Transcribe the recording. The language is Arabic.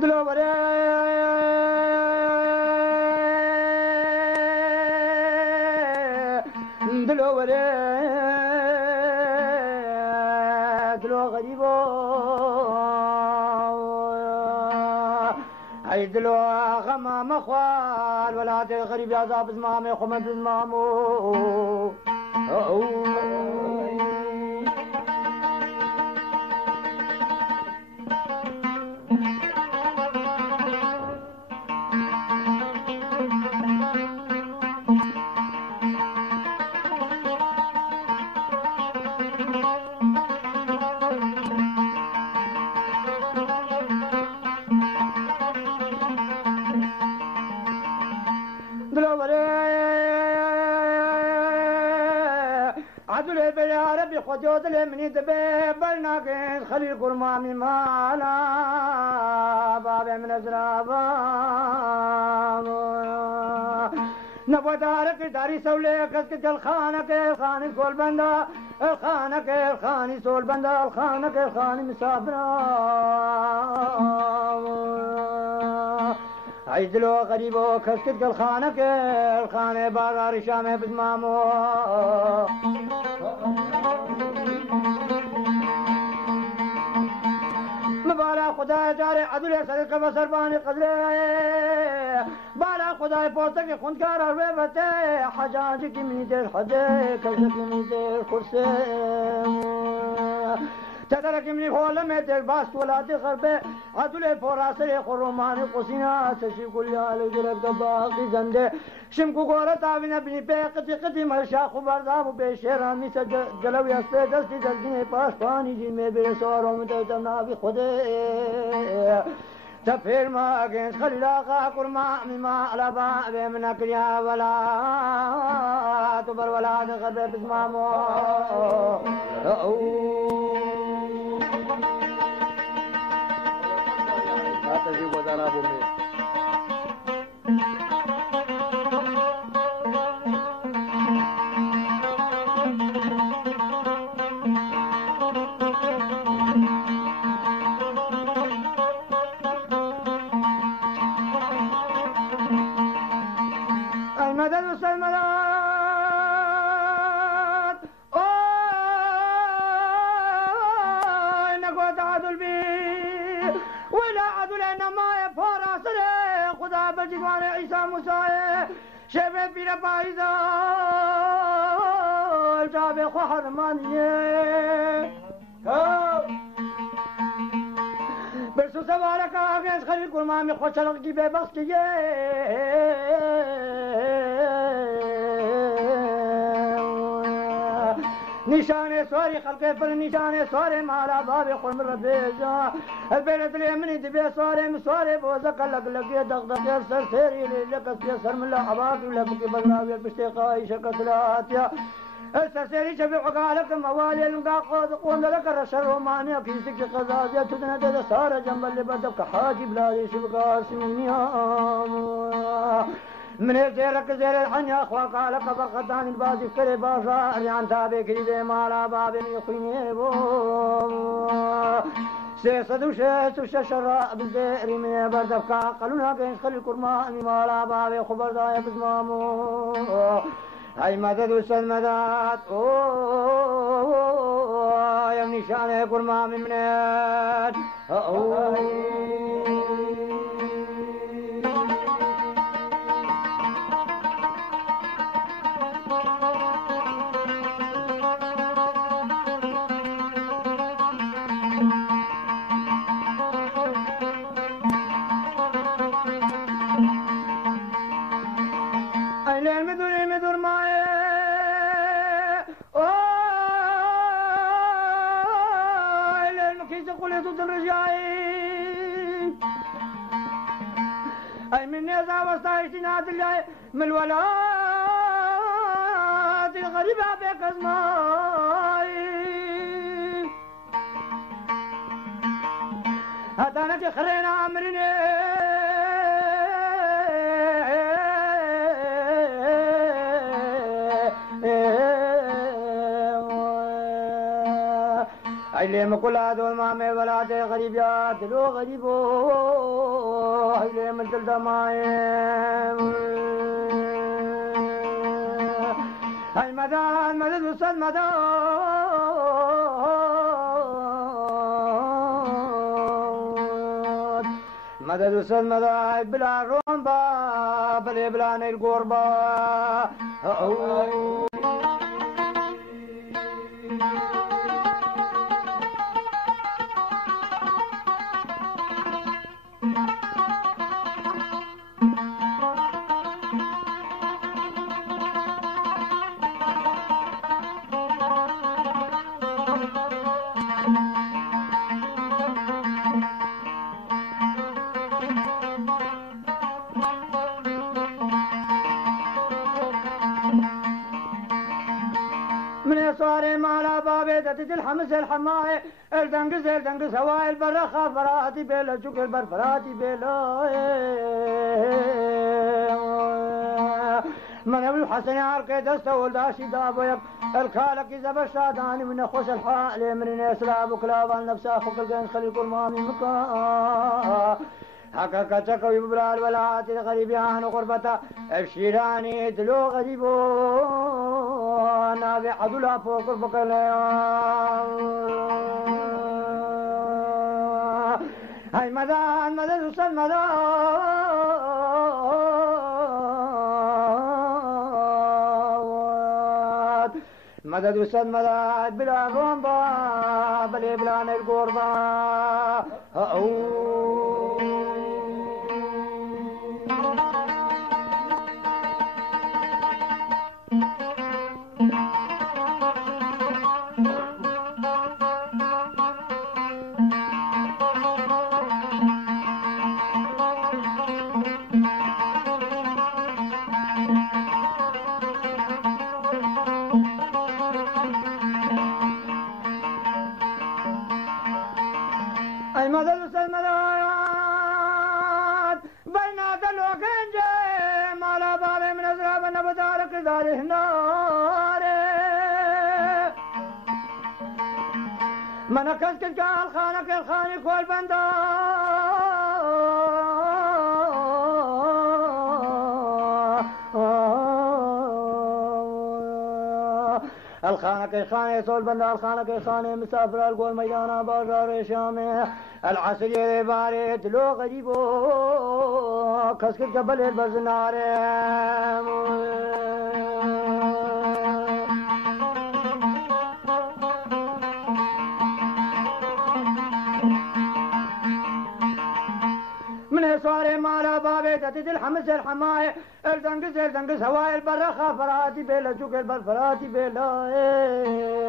دلوبري دلوبري دلو غريبو اي دلو غمام خوال ولاد غريب يا زاب زمامي خمد زمامو عدل بيا ربي خجوت لمني دبي برناكين خليل قرمامي مالا بابي من ازرابا نبو دارك داري سولي كسك جل خانك الخاني سول بندا الخانك الخاني سول بندا الخانك الخاني مسافرا عيدلو غريبو كسكت الخانك الخاني بازار شامي بزمامو مبالا خدای جاري عدل صدق بسرباني قدره بالا خدای پوتك خندكار الوبته حجاجك من دير حجك كسك من دير خرسي تدرك من خول متر باست ولاد خربه عدل فراسه خرمان قسينا تشي كل على جرب باقي زنده شمكو غوره تاوين بني بقتي قدي ملشا خبر دام بشيران مس جلو يسته دستي جلدي پاس پاني جي में बेरे सौरों में तो तना भी खुदे تفير ما أجنس خلاقا كرما مما على باب من أكلها ولا تبر ولا تغرب بزمامو تجيب ودانا بومي أي مدد السلمات نقود عدل بي ولا عدل انما يفورا سره خدا بجوان عيسى موسى شبه بير بايزا جاب خو حرمانيه برسو سوارك اغيز خليل قرمامي خوشلق جيبه بخش كيه نشان سواري خلقه پر نشان سواري مالا باب خرم ربيجا البيت اليمني دبي سواري مسواري بوزك لق دغدغ سر سيري لك سر من عباد ولا بكي بغراوي بشتيقاي شكسلاتيا السرسيري شبيع عقالك موالي القاقود قوند لك الرشر رومانيا كيسك قزازيا تدنا دل سارة جنب اللي بدك حاجي بلادي شبكا سمينيا من زيرك زير الحنيا اخواك على بقدان البازي كري باشا ريان تابي كريبي مالا بابي يخيني بو سيصد وشيس شراء بالزيري من بردفكا قلونا بين خلي الكرمان مالا بابي خبر دايا بزمامو هاي مدد والسلمدات يا نشانه كرمان منات المدر معي المكيس قلت الرجاي اي من نزا وستايشنا دلي من الولاد الغريبة بك ازماي هتانا تخرينا عمرني هيلي مقولات والمامي ولاتي غريبيات لو غريبو هيلي من تلدمايم هاي مدان مدد وصل مدد وصل مدد بلا رومبا بلا بلا نيل قربا من صاري مالا بابي تتج الحمس الحماي الدنقز هواي البرخة فراتي بيلا شوك البر فراتي بيلا من ابو الحسن عرقي دسته ولداشي دابويك الكالك إذا بشاداني من خوش الحال من يسلاب وكلاب النفس أخوك القين خليك المامي مكا حكا كتكو يبرال ولات الغريبيان وغربتا الشيراني دلو غريبو نابي عدولا فوق البقليا هاي مدان مدد وصل مدان مدد وصل مدد بلا غنبا بلا بلا القربا أي مدد المداد بين دلوكين جي مالا بابي من أزراب النبتار قداره نار من كسكت الخانك الخاني كل الخانك خاني صول بندا الخانك خاني مسافر القول ميدانا بازار شامي العصري باري تلو غريبو كسكت قبل البزنار من صاري مالا بابي تتد الحمس الحماي الدنقز هواي البرخة فراتي بيلا شوك البر فراتي بيلا